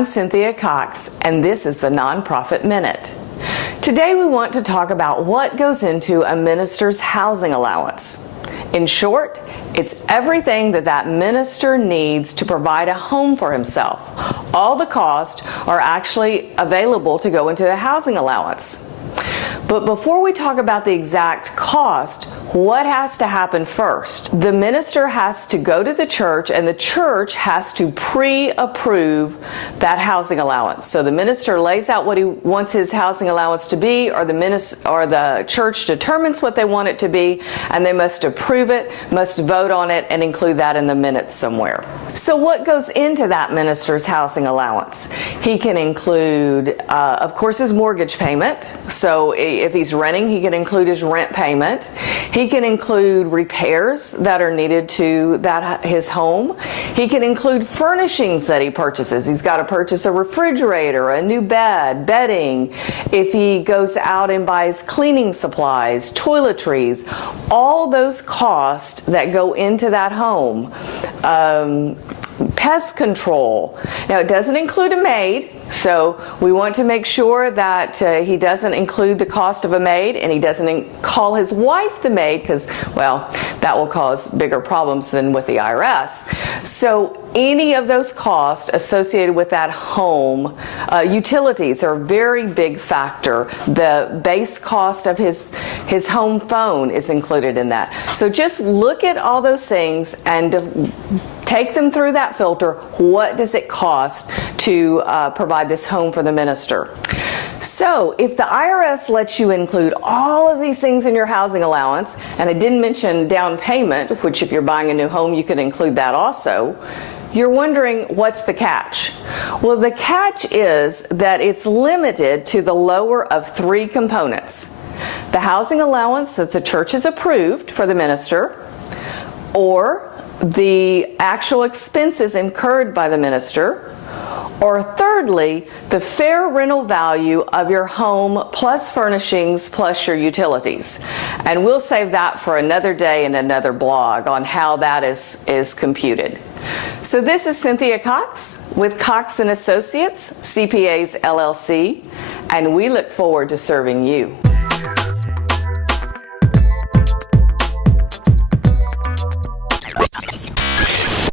I'm Cynthia Cox, and this is the Nonprofit Minute. Today we want to talk about what goes into a minister's housing allowance. In short, it's everything that minister needs to provide a home for himself. All the costs are actually available to go into the housing allowance. But before we talk about the exact cost, what has to happen first? The minister has to go to the church, and the church has to pre-approve that housing allowance. So the minister lays out what he wants his housing allowance to be, or the church determines what they want it to be, and they must approve it, must vote on it, and include that in the minutes somewhere. So what goes into that minister's housing allowance? He can include, of course, his mortgage payment. So if he's renting, he can include his rent payment. He can include repairs that are needed to his home. He can include furnishings that he purchases. He's got to purchase a refrigerator, a new bed, bedding. If he goes out and buys cleaning supplies, toiletries, all those costs that go into that home. Pest control. Now, it doesn't include a maid, so we want to make sure that he doesn't include the cost of a maid, and he doesn't call his wife the maid, because, well, that will cause bigger problems than with the IRS. So any of those costs associated with that home, utilities are a very big factor. The base cost of his home phone is included in that. So just look at all those things and take them through that filter. What does it cost to provide this home for the minister? So if the IRS lets you include all of these things in your housing allowance, and I didn't mention down payment, which if you're buying a new home, you could include that also, you're wondering, what's the catch? Well, the catch is that it's limited to the lower of three components: the housing allowance that the church has approved for the minister, or the actual expenses incurred by the minister, or thirdly, the fair rental value of your home plus furnishings plus your utilities. And we'll save that for another day and another blog on how that is computed. So this is Cynthia Cox with Cox & Associates, CPAs LLC, and we look forward to serving you.